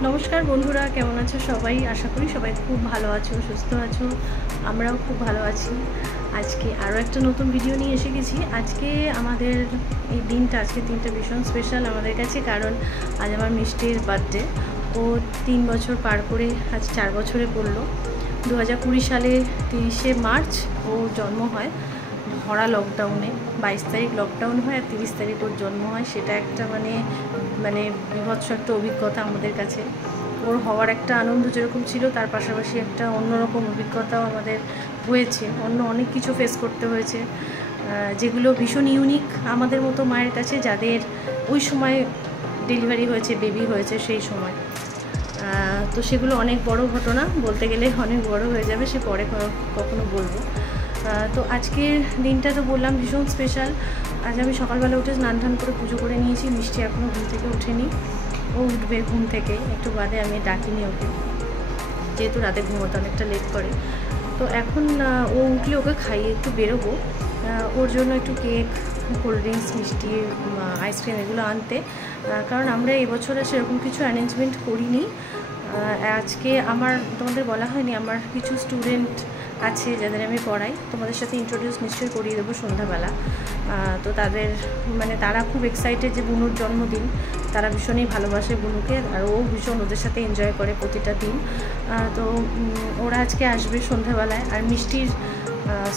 नमस्कार बंधुरा केमन आछो सबाई आशा करी सबाई खूब भालो आछो सुस्थ आछो आमराओ खूब भालो आछि। आज के आरो एक नतून भिडियो निये एसे गेछि। आज के आमादेर एई दिनटा आज के दिनटा भीषण स्पेशल आमादेर काछे कारण आज आमार मिष्टिर बार्थडे। ओ 3 बछर पार करे आज 4 बछरे पड़लो। 2020 साले 30 मार्च ओ जन्म हय भरा लकडाउने। 22 तारीख लकडाउन है और 30 तारीख ओर जन्म है। सेटा एकटा माने বিভৎস একটা অভিজ্ঞতা আমাদের কাছে। ওর হওয়ার একটা আনন্দ যেরকম ছিল তার পাশাপাশি একটা অন্যরকম অভিজ্ঞতাও আমাদের হয়েছে। অন্য অনেক কিছু ফেস করতে হয়েছে যেগুলো ভীষণ ইউনিক আমাদের মতো মায়ের কাছে যাদের ওই সময় ডেলিভারি হয়েছে, বেবি হয়েছে সেই সময়। তো সেগুলো অনেক বড় ঘটনা, বলতে গেলে অনেক বড় হয়ে যাবে, সে পরে কখনো বলবো। তো আজকের দিনটা তো বললাম ভীষণ স্পেশাল। আজ আমি সকালবেলা উঠে স্নান টান করে পুজো করে নিয়েছি। মিষ্টি এখনও ঘুম থেকে ওঠেনি, ও উঠবে ঘুম থেকে একটু বাদে। আমি ডাকিনি ওকে, যেহেতু রাতে ঘুমোতে অনেকটা লেট করে। তো এখন ও উঠলে ওকে খাইয়ে একটু বেরোবো, ওর জন্য একটু কেক, কোল্ড ড্রিঙ্কস, মিষ্টি, আইসক্রিম এগুলো আনতে। কারণ আমরা এবছরে সেরকম কিছু অ্যারেঞ্জমেন্ট করিনি। আজকে আমার তোমাদের বলা হয়নি, আমার কিছু স্টুডেন্ট আছে যাদের আমি পড়াই, তোমাদের সাথে ইন্ট্রোডিউস নিশ্চয়ই করিয়ে দেবো সন্ধ্যাবেলা। তো তাদের তারা খুব এক্সাইটেড যে বুনুর জন্মদিন। তারা ভীষণই ভালোবাসে বুনুকে, আর ও ভীষণ ওদের সাথে এনজয় করে প্রতিটা দিন। তো ওরা আজকে আসবে সন্ধ্যাবেলায়। আর মিষ্টির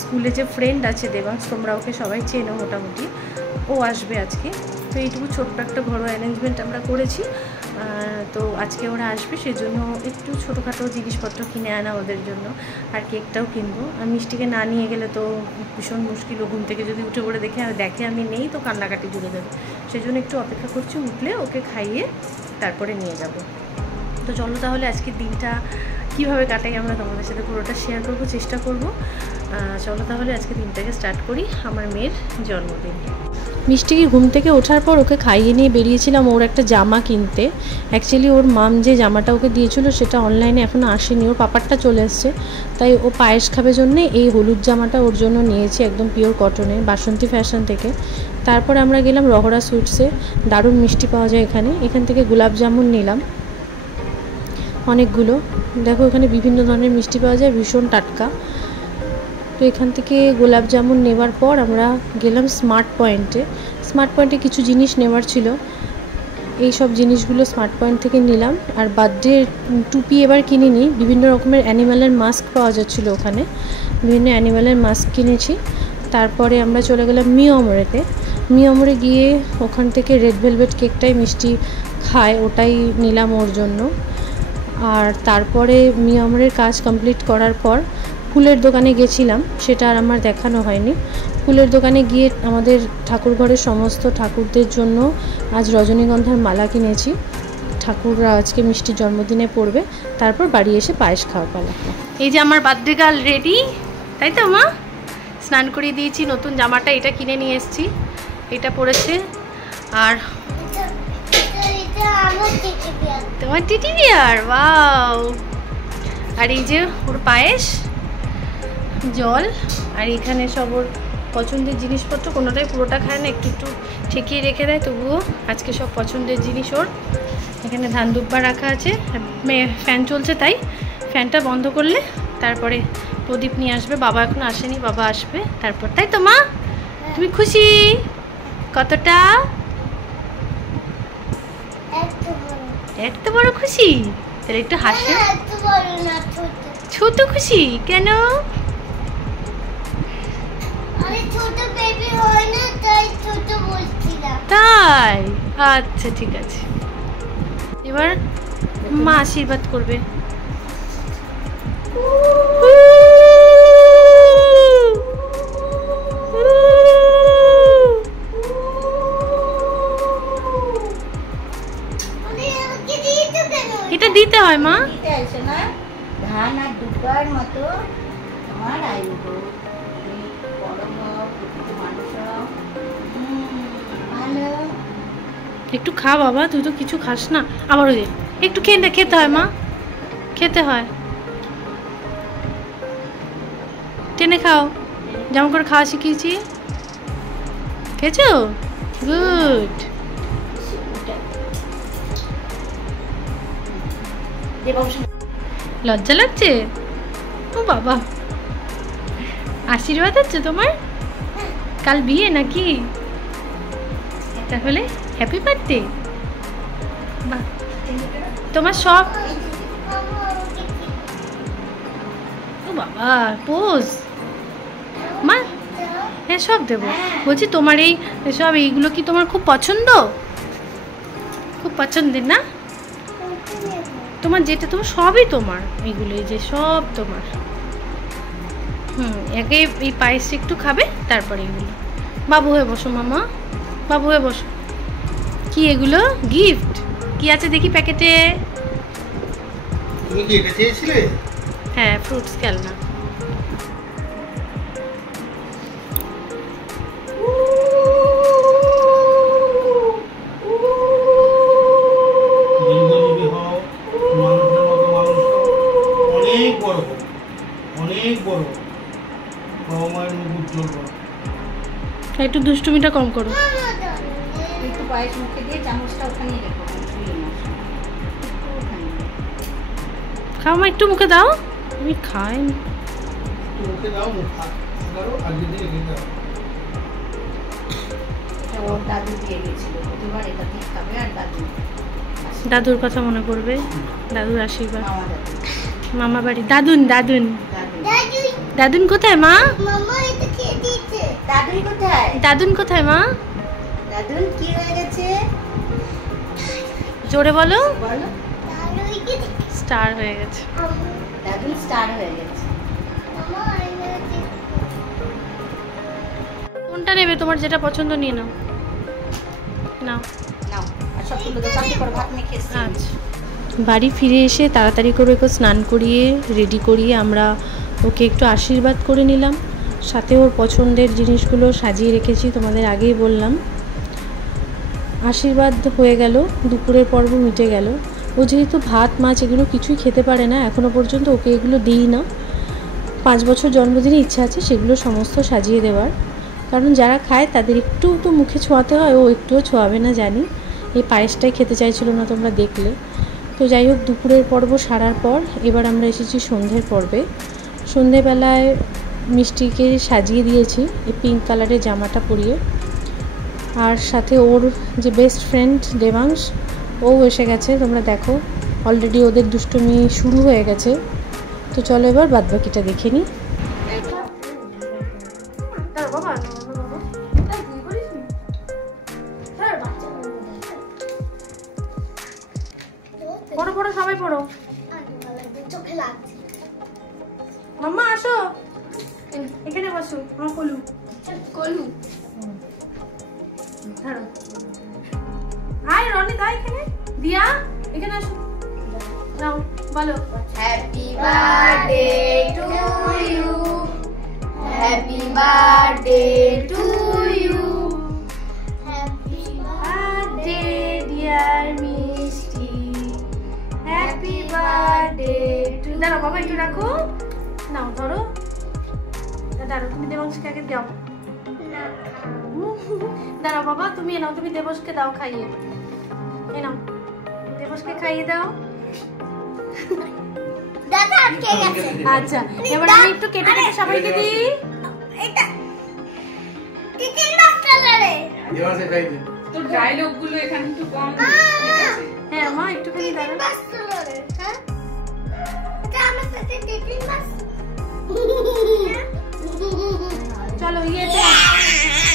স্কুলে যে ফ্রেন্ড আছে দেবাংশ, তোমরা ওকে সবাই চেনো মোটামুটি, ও আসবে আজকে। তো এইটুকু ছোট্ট একটা ঘরোয়া অ্যারেঞ্জমেন্ট আমরা করেছি। তো আজকে ওরা আসবে, সেজন্য একটু ছোটোখাটো জিনিসপত্র কিনে আনা ওদের জন্য, আর কেকটাও কিনবো। আর মিষ্টিকে না নিয়ে গেলে তো ভীষণ মুশকিল। ও ঘুম থেকে যদি উঠে পড়ে দেখে আমি নেই তো কান্নাকাটি জুড়ে যাবে। সেজন্য একটু অপেক্ষা করছি, উঠলে ওকে খাইয়ে তারপরে নিয়ে যাব। তো চলো তাহলে আজকের দিনটা কীভাবে কাটাই আমরা তোমাদের সাথে পুরোটা শেয়ার করবো, চেষ্টা করব। চলো তাহলে আজকে দিনটাকে স্টার্ট করি। আমার মেয়ের জন্মদিন। মিষ্টিকে ঘুম থেকে ওঠার পর ওকে খাইয়ে নিয়ে বেরিয়েছিলাম ওর একটা জামা কিনতে। অ্যাকচুয়ালি ওর মাম যে জামাটা ওকে দিয়েছিল সেটা অনলাইনে এখনও আসেনি, ওর পাপারটা চলে এসছে। তাই ও পায়েস খাবে জন্যে এই হলুদ জামাটা ওর জন্য নিয়েছি, একদম পিওর কটনের, বাসন্তী ফ্যাশন থেকে। তারপর আমরা গেলাম রহরা সুইটসে। দারুণ মিষ্টি পাওয়া যায় এখান থেকে গোলাপ জামুন নিলাম অনেকগুলো। দেখো এখানে বিভিন্ন ধরনের মিষ্টি পাওয়া যায়, ভীষণ টাটকা। তো এখান থেকে গোলাপ জামুন নেওয়ার পর আমরা গেলাম স্মার্ট পয়েন্টে কিছু জিনিস নেওয়ার ছিল। এই সব জিনিসগুলো স্মার্ট পয়েন্ট থেকে নিলাম। আর বার্থডে টুপি এবার কিনিনি, বিভিন্ন রকমের অ্যানিম্যালের মাস্ক পাওয়া যাচ্ছিলো ওখানে, বিভিন্ন অ্যানিম্যালের মাস্ক কিনেছি। তারপরে আমরা চলে গেলাম মিয়ামরে গিয়ে ওখান থেকে রেড ভেলভেট কেকটাই মিষ্টি খায়, ওটাই নিলাম ওর জন্য। আর তারপরে মিয়ামরের কাজ কমপ্লিট করার পর ফুলের দোকানে গেছিলাম, সেটা আর আমার দেখানো হয়নি। ফুলের দোকানে গিয়ে আমাদের ঠাকুরঘরের সমস্ত ঠাকুরদের জন্য আজ রজনীগন্ধার মালা কিনেছি। ঠাকুররা আজকে মিষ্টির জন্মদিনে পড়বে। তারপর বাড়ি এসে পায়েস খাওয়া পালা। এই যে আমার বার্থডে গার্ল রেডি, তাই তো মা? স্নান করিয়ে দিয়েছি, নতুন জামাটা এটা কিনে নিয়ে এসেছি, এটা পরেছে। আর তোমার টিটি বিয়ার, ওয়াও। আর এই যে ওর পায়েস, জল, আর এখানে সব ওর পছন্দের জিনিসপত্র। কোনোটাই পুরোটা খায় না, একটু একটু ঠেকিয়ে রেখে দেয়, তবুও আজকে সব পছন্দের জিনিস ওর। এখানে ধান দুব্বা রাখা আছে, ফ্যান চলছে তাই ফ্যানটা বন্ধ করলে তারপরে প্রদীপ নিয়ে আসবে। বাবা এখনো আসেনি, বাবা আসবে তারপর, তাই তো মা? তুমি খুশি কতটা? এত বড় খুশি? তাহলে একটু হাসি। ছোট খুশি কেন? তাই? আচ্ছা ঠিক আছে, এবার মা আশীর্বাদ করবে। এটা দিতে হয় মা, ধান আর দুপার মতো তোমার আয়ু। একটু খা বাবা, তুই তো কিছু খাস না। আবার ওই একটু খেতে হয় মা, খেতে হয়, টেনে খাও, যেমন করে খাওয়া শিখিয়েছি। খেয়েছো? গুড। লজ্জা লাগছে? ও বাবা, আশীর্বাদ হচ্ছে তোমার? কাল বিয়ে নাকি? তাহলে হ্যাপি বার্থডে। বাহ, তোমার সব। ও বাবা, পোজ মা। হ্যাঁ সব দেবো। বলছি তোমার এই সব এইগুলো কি তোমার খুব পছন্দ? খুব পছন্দের না? তোমার যেটা তোমার সবই তোমার, এইগুলো এই যে সব তোমার। আগে এই পায়েসটা একটু খাবে, তারপরে এগুলো। বাবু হয়ে বসো মামা, বাবু হয়ে বসো। কি এগুলো? গিফট কি আছে দেখি প্যাকেটে? তুমি কি এটা চেয়েছিলে? হ্যাঁ, ফ্রুটস খেলনা। একটু দুষ্টুমিটা কম করো। একটু পায়েস মুখে দিয়ে চামচটা ওখানেই রেখো। খাও মা, একটু মুখে দাও। আমি খাই মুখে দাও, মুখ করো আর যদি রেখে দাও। ওর দাদু দিয়ে গেছিল, প্রতিবার এটা দিয়ে খাবে আর দাদুর কথা মনে পড়বে। দাদুর আশীর্বাদ। মামা দাদু, মামা বাড়ি। দাদুন দাদুন দাদুন কোথায় মা? মামা এটা খেয়ে দিয়েছে। দাদুন কোথায়? দাদুন কোথায় মা? দাদুন কি হয়ে গেছে? জোরে বলো। বলো। স্টার হয়ে গেছে। দাদুন স্টার হয়ে গেছে। কোনটা নেবে? তোমার যেটা পছন্দ নিয়ে নাও। নাও নাও আর সব তুলে দাও, তাড়াতাড়ি করে ভাত মেখে এসছি। আচ্ছা। বাড়ি ফিরে এসে তাড়াতাড়ি করে ওকে স্নান করিয়ে রেডি করিয়ে আমরা ওকে একটু আশীর্বাদ করে নিলাম। সাথে ওর পছন্দের জিনিসগুলো সাজিয়ে রেখেছি, তোমাদের আগেই বললাম। আশীর্বাদ হয়ে গেল, দুপুরের পর্ব মিটে গেল। ও যেহেতু ভাত মাছ এগুলো কিছুই খেতে পারে না, এখনও পর্যন্ত ওকে এগুলো দিই না। 5 বছর জন্মদিনে ইচ্ছা আছে সেগুলো সমস্ত সাজিয়ে দেওয়ার, কারণ যারা খায় তাদের একটু তো মুখে ছোঁয়াতে হয়। ও একটুও ছোঁয়াবে না জানি। এই পায়েসটাই খেতে চাইছিল না, তোমরা দেখলে। তো যাই হোক, দুপুরের পর্ব সারার পর এবার আমরা এসেছি সন্ধ্যের পর্বে। সন্ধ্যেবেলায় মিষ্টিকে সাজিয়ে দিয়েছি এই পিঙ্ক কালারের জামাটা পরিয়ে। আর সাথে ওর যে বেস্ট ফ্রেন্ড দেবাংশ, ও এসে গেছে। তোমরা দেখো অলরেডি ওদের দুষ্টুমি শুরু হয়ে গেছে। তো চলো এবার বাদবাকিটা দেখে নিই। পড়ো পড়ো, সবাই পড়ো। মাম্মা আসো, এখানে বসো। আমার কলু কলু আয় রনি দা, এখানে দিয়া, এখানে আসো। নাও বলো। Happy birthday to you, happy birthday to you, happy birthday dear Mishti, happy birthday to. দাঁড়াও বাবা, একটু রাখো। নাও ধরো, দাঁড়াও তুমি দেবাংশকে আগে দাও। দাঁড়াও বাবা, তুমি নাও, তুমি দেবশকে দাও খাইয়ে। এ নাও, দেবশকে খাইয়ে দাও। দাদা আটকে গেছে। আচ্ছা, এবার আমি একটু কেটে কেটে সবাইকে দিই। এটা চিকেন মশলা রে। দেওয়াসে খাই দে। তোর ডায়লগ গুলো এখানে একটু কম। হ্যাঁ মা, একটুখানি দাঁড়াও। মশলা রে, হ্যাঁ এটা আমার সাথে চিকেন মশলা। চলো ইয়েতে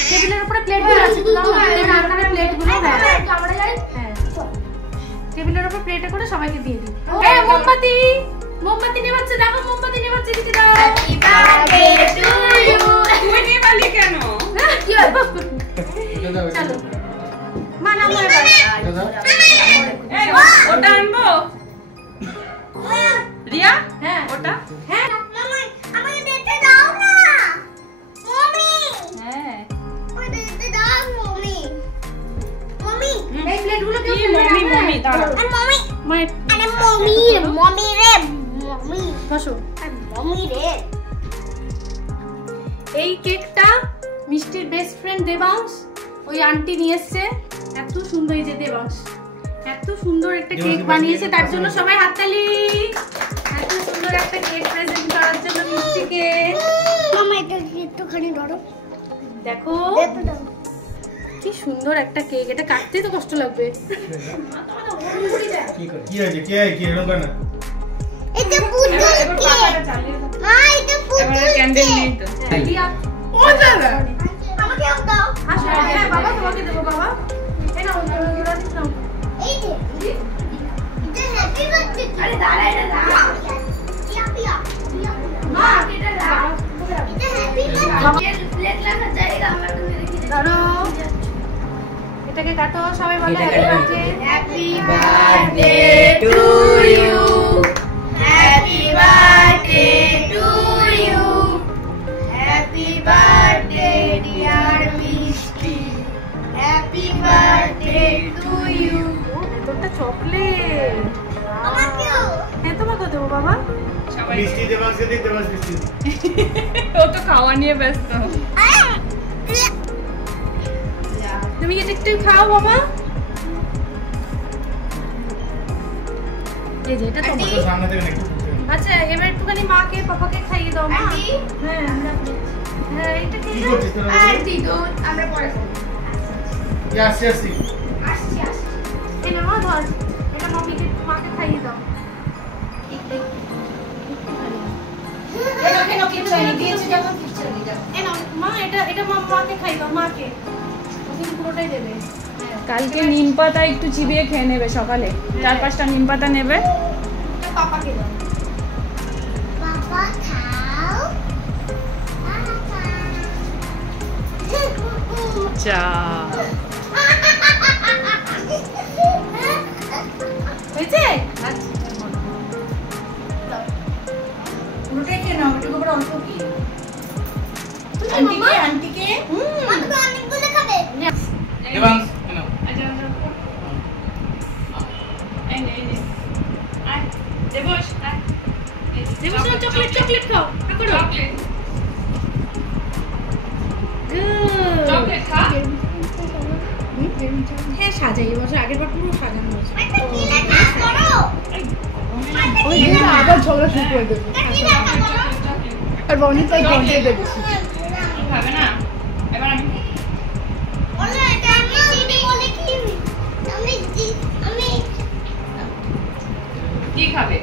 টেবিলের উপরে প্লেটগুলো আছে, দাও টেবিলের উপরে প্লেটগুলো। হ্যাঁ টেবিলের উপরে প্লেটে করে সবাইকে দিয়ে দিই। এই মোমবাতি, মোমবাতি নেবাচ্ছে, দেখো মোমবাতি নেবাচ্ছে, দিতে দাও। Happy birthday to you. তুই নিয়ে পালি কেন? কি হবে? এটা দাও। চলো মা, নাও এবার। এটা দাও। এই ওটা আনবো রিয়া। হ্যাঁ ওটা হ্যাঁ মামা আমাকে দিতে দাও না মমি। হ্যাঁ আমাকে দিতে দাও মমি। মমি এই প্লেটগুলো কেউ কি ফেলে মমি দাও, মমি দাঁড়াও। আর মমি মায়ের আরে মমি মমি রে মমি বসো। আর মমি রে। এই কেকটা মিষ্টির বেস্ট ফ্রেন্ড দেবাংশ ওই আন্টি নিয়ে এসছে। এত সুন্দর, এই যে দেবাংশ, এত সুন্দর একটা কেক বানিয়েছে, তার জন্য সবাই হাততালি। এত সুন্দর একটা কেক প্রেজেন্ট করার জন্য মিষ্টিকে। মামা এটা একটুখানি ধরো, দেখো দেখো দাও। কি সুন্দর একটা কেক, এটা কাটতে তো কষ্ট লাগবে। কি হয়েছে? কি এরকম করে না? এটা পুতুল এবার কেক। পাখাটা চালিয়ে দাও। মা এটা পুতুল এবারে ক্যান্ডেল কেক। নেই তো। ও দাদা আমাকে দাও। আসো, হ্যাঁ বাবা তোমাকে দেবো বাবা। এই নাও, ওরা দিস নাও। এই যে এটা হ্যাপি বার্থডে। আরে দাঁড়া, এটা দাও। পিয়া পিয়া মা এটা দাও। এটা হ্যাপি বার্থডে। প্লেট রাখার জায়গা আমরা তো রেখে দিই। ধরো এটাকে কাটো, সবাই বলো happy birthday. Happy birthday to you. Happy birthday to you. Happy birthday dear Mishti. Happy birthday to you. ভেতরটা চকলেট। আমাকেও। হ্যাঁ তোমাকেও দেবো বাবা। সবাই মিষ্টি দেবাংশকে দিতে দেবাংশ মিষ্টি। ও তো খাওয়া নিয়ে ব্যস্ত। তুমি এটা একটু খাও বাবা। এই যে এটা তোমার। তো সামনে থেকে একটু করতে হবে। আচ্ছা এবার একটুখানি মাকে পাপাকে খাইয়ে দাও মা। আন্টি? হ্যাঁ হ্যাঁ এটা কি খেয়ে করছিস তোরা? আন্টি তো আমরা পরে খাবো। আসছি আসছি আসছি। এই না মা ধর, এটা মাকে খাইয়ে দাও। এই নাও, মা এটা মাকে খাইয়ে দাও, মাকে। ও কিন্তু পুরোটাই দেবে। কালকে নিম পাতা একটু চিবিয়ে খেয়ে নেবে সকালে। 4-5টা নিম পাতা নেবে। এটা পাপাকে দাও। বাবা খাও। বাবা খাও। চা। হয়েছে? পুরোটাই খেয়ে নাও, একটু করে অল্প কি মাম্মা? আন্টিকে মা তুমি অনেকগুলো খাবে? দেবাংশ নাও। আচ্ছা এই নে এই নে। আয় দেবস আয়। দেবো শোনো, চকলেট খাও। হ্যাঁ করো। Chocolate Good. চকলেট খা। হ্যাঁ সাজাই, এবছর আগের বার পুরো সাজানো হয়েছে। একটা কি লেখা করো? ওই দিন আবার ঝগড়া শুরু করে দেবে একটা কি লেখা করো? আর বনি তাই ঘন্টে দেবে খাবে না? এবার আমি বলো এটা আমি চিনি বলে কি? আমি কি খাবে?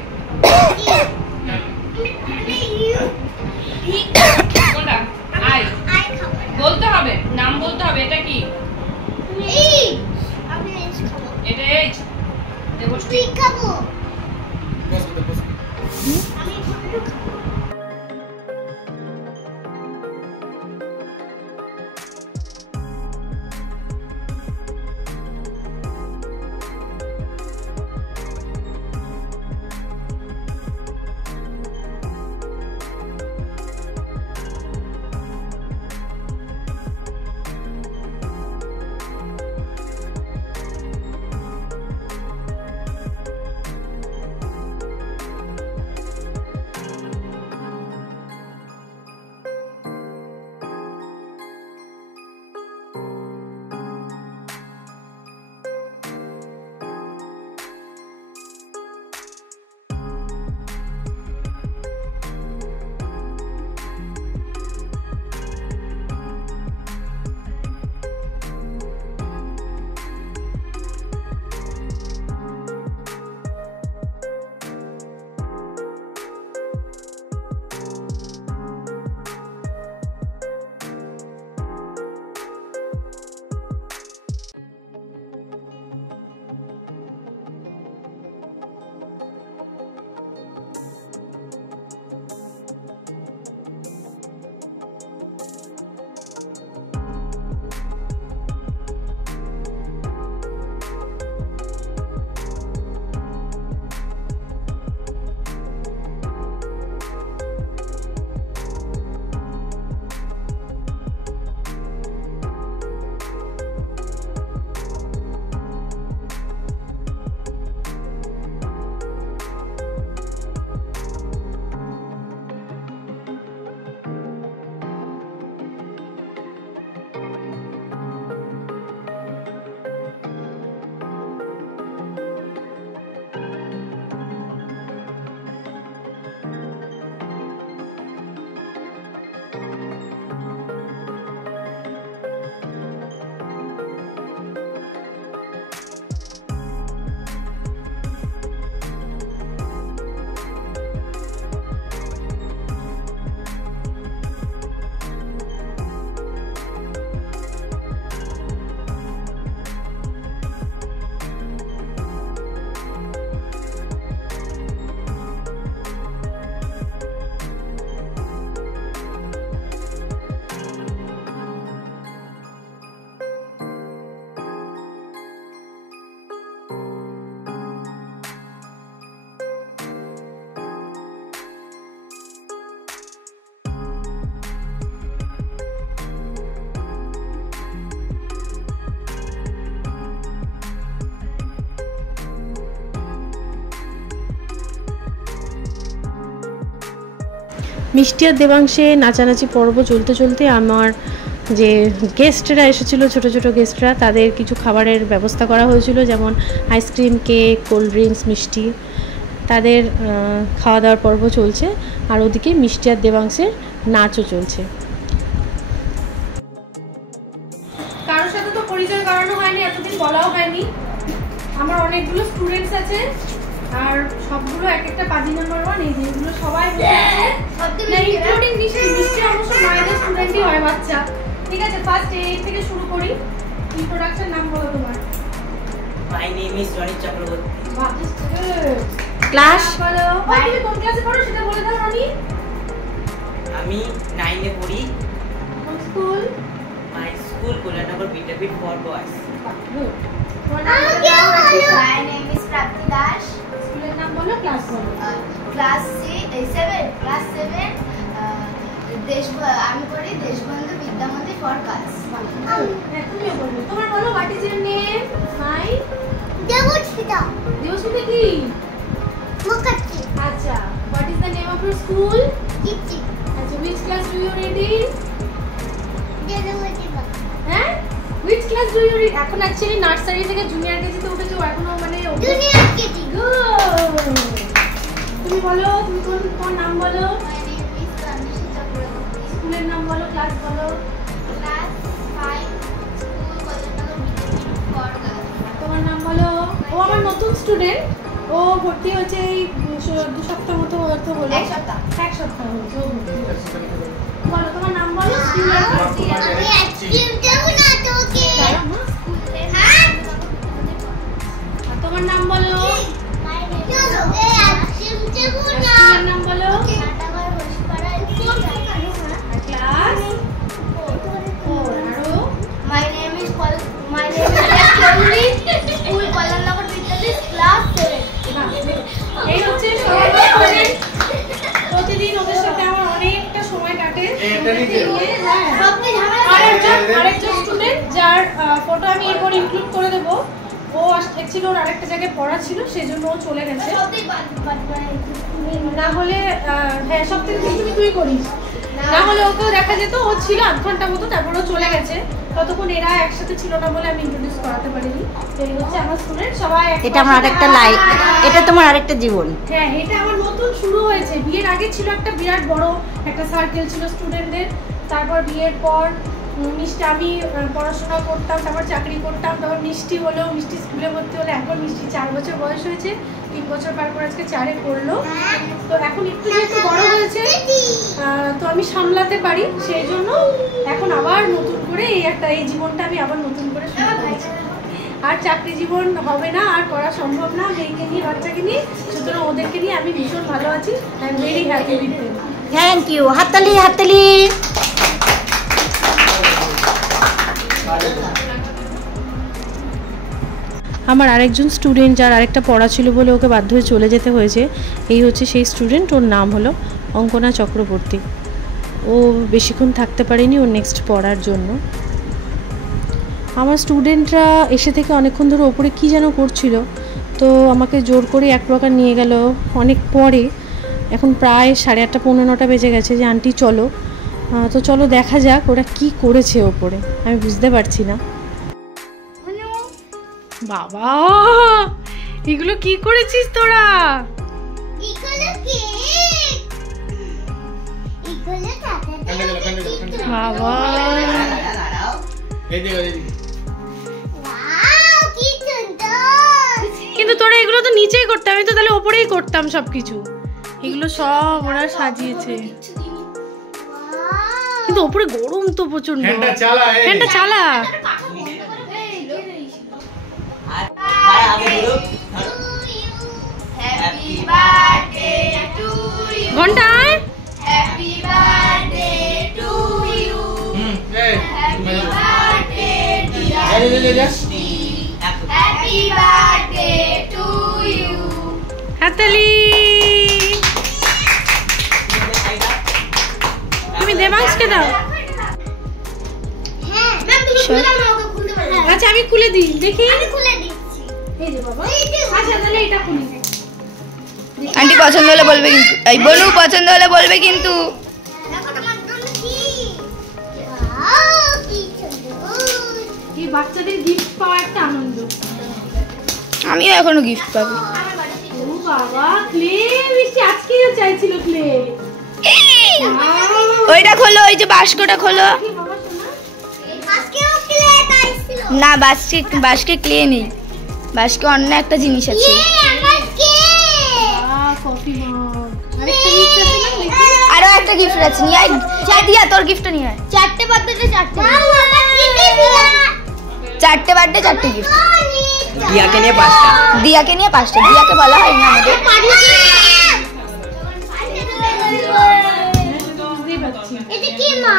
কোনটা? আই আই খাবো। বলতে হবে, নাম বলতে হবে। এটা কি? এই আমি এই খাবো। এটা এইচ দেবস তুই খাবো। বস বস। আমি একটু খাবো। মিষ্টি আর দেবাংশে নাচানাচি পর্ব চলতে চলতে আমার যে গেস্টরা এসেছিলো, ছোট ছোট গেস্টরা, তাদের কিছু খাবারের ব্যবস্থা করা হয়েছিল, যেমন আইসক্রিম, কেক, কোল্ড ড্রিঙ্কস, মিষ্টি। তাদের খাওয়া দাওয়ার পর্ব চলছে, আর ওদিকে মিষ্টি আর দেবাংশের নাচও চলছে। কারোর সাথে তো পরিচয় করানো হয়নি, এতদিন বলাও হয়নি। আমার অনেকগুলো স্টুডেন্টস আছে, আর সবগুলো এক একটা 5 নম্বর 1 এই যেগুলো সবাই ইনক্লুডিং মিষ্টি। মিষ্টি অবশ্য মায়েদের স্টুডেন্টই হয়, বাচ্চা। ঠিক আছে, ফার্স্ট এর থেকে শুরু করি। ইন্ট্রোডাকশন, নাম বলো তোমার। My name is Roni Chakraborty. Class বলো, তুমি কোন ক্লাসে পড়ো সেটা বলে দাও রনি। আমি 9 এ পড়ি। কোন school? My school Kolanagar Vidyapith for boys. My name is Prapti Das. স্কুলের নাম বলো, ক্লাস বলো। Class 7. আমি পড়ি দেশবন্ধু বিদ্যা মন্দির ফর গার্লস। হ্যাঁ, তুমিও বলবে। তোমার বলো, what is your name? My Debasmita. Debasmita কি? মুখার্জি। আচ্ছা, what is the name of your school? জিজি। আচ্ছা, which class do you read in? Debasmita. হ্যাঁ, which class do you read? এখন অ্যাকচুয়ালি নার্সারি থেকে জুনিয়র কেজিতে উঠেছো, এখনো মানে জুনিয়র কেজি। গুড। তুমি বলো, তুমি তোমার নাম বলো। My name is Tanisha Chakraborty. স্কুলের নাম বলো, ক্লাস বলো। Class 5. School Kolanagar Vidyapith for girls. তোমার নাম বলো। ও আমার নতুন স্টুডেন্ট, ও ভর্তি হয়েছে এই 2 সপ্তাহ মতো হয়তো হলো। 1 সপ্তাহ। 1 সপ্তাহ হয়েছে ও ভর্তি হয়েছে। বলো তোমার নাম বলো। স্কুলের নাম। আমি আইসক্রিম দেব না তোকে। দাঁড়াও মা। হ্যাঁ? আর তোমার নাম বলো। My name is আইসক্রিম দেব না। স্কুলের নাম বলো। নাটাগর হোসপাড়া স্কুল। আর ক্লাস 4। আরো My name is Chowdhury. School Kolanagar Vidyapith class 7. এই হচ্ছে সবাই স্টুডেন্ট। প্রতিদিন ওদের সাথে আমার অনেকটা সময় কাটে। হ্যাঁ, আরেকজন স্টুডেন্ট যার ফটো আমি এরপর ইনক্লুড করে দেবো। ও অ্যাকচুয়ালি ওর আরেকটা জায়গায় পড়া ছিল, সেজন্য ও চলে গেছে। না হলে হ্যাঁ, সব থেকে তুই করিস, না হলে ওকেও দেখা যেত। ও ছিল 8 ঘন্টা মতো, তারপর ও চলে গেছে। ততক্ষণ এরা একসাথে ছিল না বলে আমি ইন্ট্রোডিউস করাতে পারিনি। তো এই হচ্ছে আমার স্টুডেন্ট সবাই। এটা আমার আরেকটা লাইফ, এটা তোমার আরেকটা জীবন। হ্যাঁ, এটা আমার নতুন শুরু হয়েছে। বিয়ের আগে ছিল একটা বিরাট বড় একটা সার্কেল ছিল স্টুডেন্টদের। তারপর বিয়ের পর মিষ্টি, আমি পড়াশোনা করতাম, তারপর চাকরি করতাম, তারপর মিষ্টি হলো, মিষ্টি স্কুলে ভর্তি হলো। এখন মিষ্টি 4 বছর বয়স হয়েছে, 3 বছর পার করে আজকে 4-এ পড়লো। তো এখন একটু যেহেতু বড় হয়েছে, তো আমি সামলাতে পারি, সেই জন্য এখন আবার নতুন করে এই জীবনটা আমি আবার নতুন করে শুরু করেছি। আর চাকরি জীবন হবে না, আর করা সম্ভব না মেয়েকে নিয়ে, বাচ্চাকে নিয়ে। সুতরাং ওদেরকে নিয়ে আমি ভীষণ ভালো আছি। I am very happy with them. Thank you. হাততালি, হাততালি। আমার আরেকজন স্টুডেন্ট, যার আরেকটা পড়া ছিল বলে ওকে বাধ্য হয়ে চলে যেতে হয়েছে, এই হচ্ছে সেই স্টুডেন্ট। ওর নাম হলো অঙ্কনা চক্রবর্তী। ও বেশিক্ষণ থাকতে পারেনি ওর নেক্সট পড়ার জন্য। আমার স্টুডেন্টরা এসে থেকে অনেকক্ষণ ধরে ওপরে কী যেন করছিল, তো আমাকে জোর করে এক প্রকার নিয়ে গেল অনেক পরে। এখন প্রায় 8:30 পৌনে 9টা বেজে গেছে যে আন্টি চলো। তো চলো দেখা যাক ওরা কি করেছে ওপরে, আমি বুঝতে পারছি না। বাবা, এগুলো কি করেছিস তোরা? বাবা, কিন্তু তোরা এগুলো তো নিচেই করতে, আমি তো তাহলে ওপরেই করতাম সবকিছু। এগুলো সব ওরা সাজিয়েছে, কিন্তু ওপরে গরম তো প্রচন্ড। ফ্যানটা চালা। Happy birthday to you. ঘন্টায় Happy birthday to you. Happy birthday dear Mishti. Happy birthday to you. হাততালি। তুমি দেবাংশকে দাও। হ্যাঁ, ম্যাম তুমি খুলে দাও না, ওকে খুলতে পারবে না। আচ্ছা আমি খুলে দিই, দেখি। আমি খুলে দিচ্ছি। এই যে বাবা। আচ্ছা তাহলে এটা খুলি। আন্টি পছন্দ হলে বলবে কিন্তু, এই বনু পছন্দ হলে বলবে কিন্তু। বাচ্চাদের গিফট পাওয়া একটা আনন্দ। আমিও এখনো গিফট পাবো। ও বাবা, ক্লে মিষ্টি আজকেই চাইছিল ক্লে। ওইটা খোলো, ওই যে বাস্কটা খোলো। না বাস্কে ক্লে নেই, বাস্কে অন্য একটা জিনিস আছে। আরো একটা গিফট আছে, নিয়ে আয়। দিয়া তোর গিফটটা নিয়ে আয়। চারটে বার্থডে চারটে গিফট। দিয়াকে নিয়ে 5টা। দিয়াকে নিয়ে 5টা। দিয়াকে বলা হয়নি আমাদের। এটা কি মা?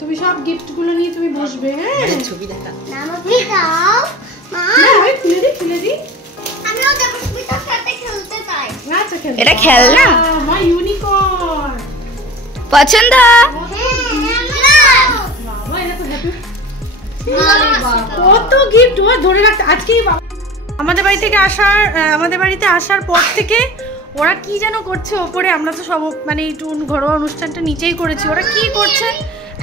তুমি সব গিফট গুলো নিয়ে তুমি বসবে। হ্যাঁ, ছবি দেখা। নামকে দাও মা। ওই খুলে দি। আমিও দেবস্মিতার সাথে খেলতে চাই। আচ্ছা খেল। এটা খেলনা? মা ইউনিকর্ন পছন্দ? বাবা, এটা তো হ্যাপি। কত গিফট ও ধরে রাখতে আজকেই। আমাদের বাড়িতে আসার পর থেকে ওরা কি যেন করছে ওপরে। আমরা তো সব মানে একটু ঘরোয়া অনুষ্ঠানটা নিচেই করেছি, ওরা কি করছে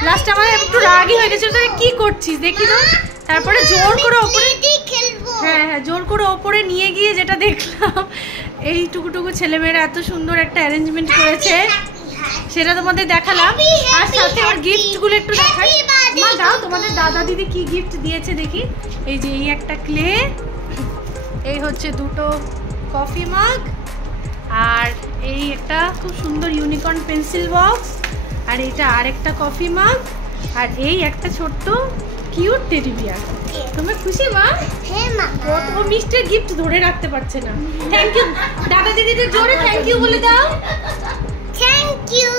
লাস্ট আমার একটু রাগই হয়ে গেছে। তোরা কি করছিস দেখি তো। তারপরে জোর করে ওপরে, হ্যাঁ জোর করে ওপরে নিয়ে গিয়ে যেটা দেখলাম, এই টুকু ছেলেমেয়েরা এত সুন্দর একটা অ্যারেঞ্জমেন্ট করেছে, সেটা তোমাদের দেখালাম। আর সাথে ওর গিফটগুলো একটু দেখাই। মা দাও, তোমাদের দাদা দিদি কি গিফট দিয়েছে দেখি। এই যে এই একটা ক্লে, এই হচ্ছে 2টো কফি মাগ, আর এই একটা খুব সুন্দর ইউনিকর্ন পেন্সিল বক্স, আর এটা আরেকটা কফি মাগ, আর এই একটা ছোট্ট কিউট টেডি বিয়ার। তুমি খুশি মা? হ্যাঁ মা। ও মিষ্টির গিফট ধরে রাখতে পারছে না। থ্যাংক ইউ দাদা দিদিদের, জোরে থ্যাংক ইউ বলে দাও। Thank you.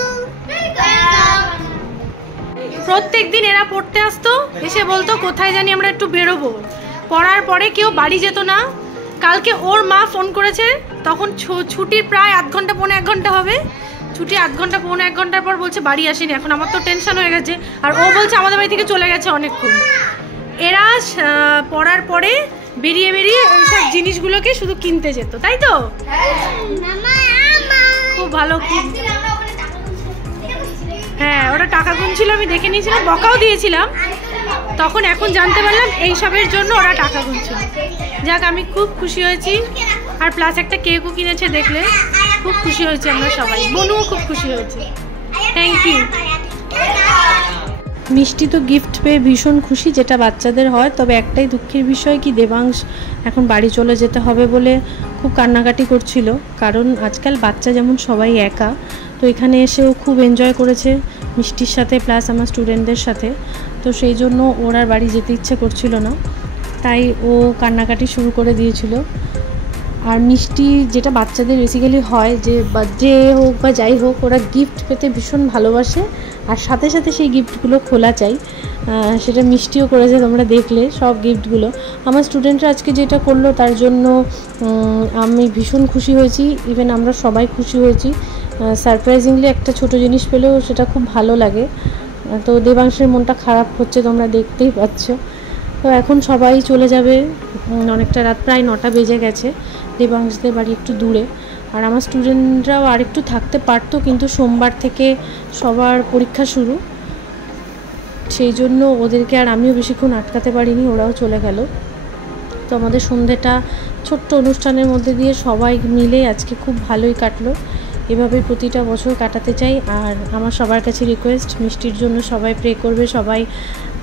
প্রত্যেকদিন এরা পড়তে আসতো, এসে বলতো কোথায় জানি আমরা একটু বেরোবো। পড়ার পরে কেউ বাড়ি যেত না। কালকে ওর মা ফোন করেছে, তখন ছুটির প্রায় আধ ঘন্টা পৌনে 1 ঘন্টা হবে। ছুটি আধ ঘন্টা পৌনে 1 ঘন্টার পর বলছে বাড়ি আসেনি। এখন আমার তো টেনশন হয়ে গেছে, আর ও বলছে আমাদের বাড়ি থেকে চলে গেছে অনেকক্ষণ। এরা পড়ার পরে বেরিয়ে এইসব জিনিসগুলোকে শুধু কিনতে যেত, তাই তো? খুব ভালো। হ্যাঁ, ওরা টাকা গুনছিল, আমি দেখে নিয়েছিলাম, বকাও দিয়েছিলাম তখন। এখন জানতে পারলাম এইসবের জন্য ওরা টাকা গুনছিল। যাক, আমি খুব খুশি হয়েছি। আর প্লাস একটা কেকও কিনেছে, দেখলে খুব খুশি হয়েছে আমরা সবাই। বনুও খুব খুশি হয়েছে। Thank you. মিষ্টি তো গিফট পেয়ে ভীষণ খুশি, যেটা বাচ্চাদের হয়। তবে একটাই দুঃখের বিষয় কি, দেবাংশ এখন বাড়ি চলে যেতে হবে বলে খুব কান্নাকাটি করছিল। কারণ আজকাল বাচ্চা যেমন সবাই একা, তো এখানে এসেও খুব এনজয় করেছে মিষ্টির সাথে, প্লাস আমার স্টুডেন্টদের সাথে। তো সেই জন্য ওর আর বাড়ি যেতে ইচ্ছে করছিল না, তাই ও কান্নাকাটি শুরু করে দিয়েছিল। আর মিষ্টি, যেটা বাচ্চাদের বেসিক্যালি হয়, যে বার্থডে হোক বা যাই হোক, ওরা গিফট পেতে ভীষণ ভালোবাসে, আর সাথে সাথে সেই গিফটগুলো খোলা চাই। সেটা মিষ্টিও করেছে, তোমরা দেখলে সব গিফটগুলো। আমার স্টুডেন্টরা আজকে যেটা করলো তার জন্য আমি ভীষণ খুশি হয়েছি, ইভেন আমরা সবাই খুশি হয়েছি। সারপ্রাইজিংলি একটা ছোট জিনিস পেলেও সেটা খুব ভালো লাগে। তো দেবাংশের মনটা খারাপ হচ্ছে, তোমরা দেখতেই পাচ্ছ। তো এখন সবাই চলে যাবে, অনেকটা রাত, প্রায় 9টা বেজে গেছে। দেবাংশদের বাড়ি একটু দূরে, আর আমার স্টুডেন্টরাও আর একটু থাকতে পারতো, কিন্তু সোমবার থেকে সবার পরীক্ষা শুরু, সেই জন্য ওদেরকে আর আমিও বেশিক্ষণ আটকাতে পারিনি, ওরাও চলে গেল। তো আমাদের সন্ধ্যেটা ছোট্ট অনুষ্ঠানের মধ্যে দিয়ে সবাই মিলে আজকে খুব ভালোই কাটলো। এভাবে প্রতিটা বছর কাটাতে চাই। আর আমার সবার কাছে রিকোয়েস্ট, মিষ্টির জন্য সবাই প্রে করবে, সবাই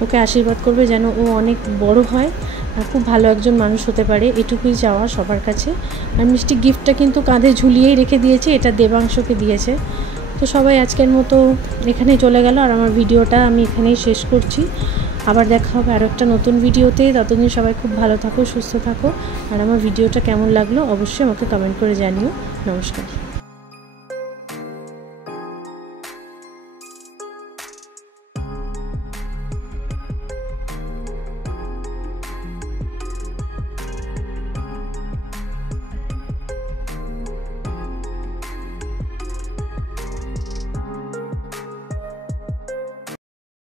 ওকে আশীর্বাদ করবে যেন ও অনেক বড় হয় আর খুব ভালো একজন মানুষ হতে পারে, এটুকুই চাওয়া সবার কাছে। আর মিষ্টি গিফটটা কিন্তু কাঁধে ঝুলিয়েই রেখে দিয়েছে, এটা দেবাংশকে দিয়েছে। তো সবাই আজকের মতো এখানেই চলে গেল, আর আমার ভিডিওটা আমি এখানেই শেষ করছি। আবার দেখা হবে আরও একটা নতুন ভিডিওতে। ততদিন সবাই খুব ভালো থাকো, সুস্থ থাকো। আর আমার ভিডিওটা কেমন লাগলো অবশ্যই আমাকে কমেন্ট করে জানিও। নমস্কার।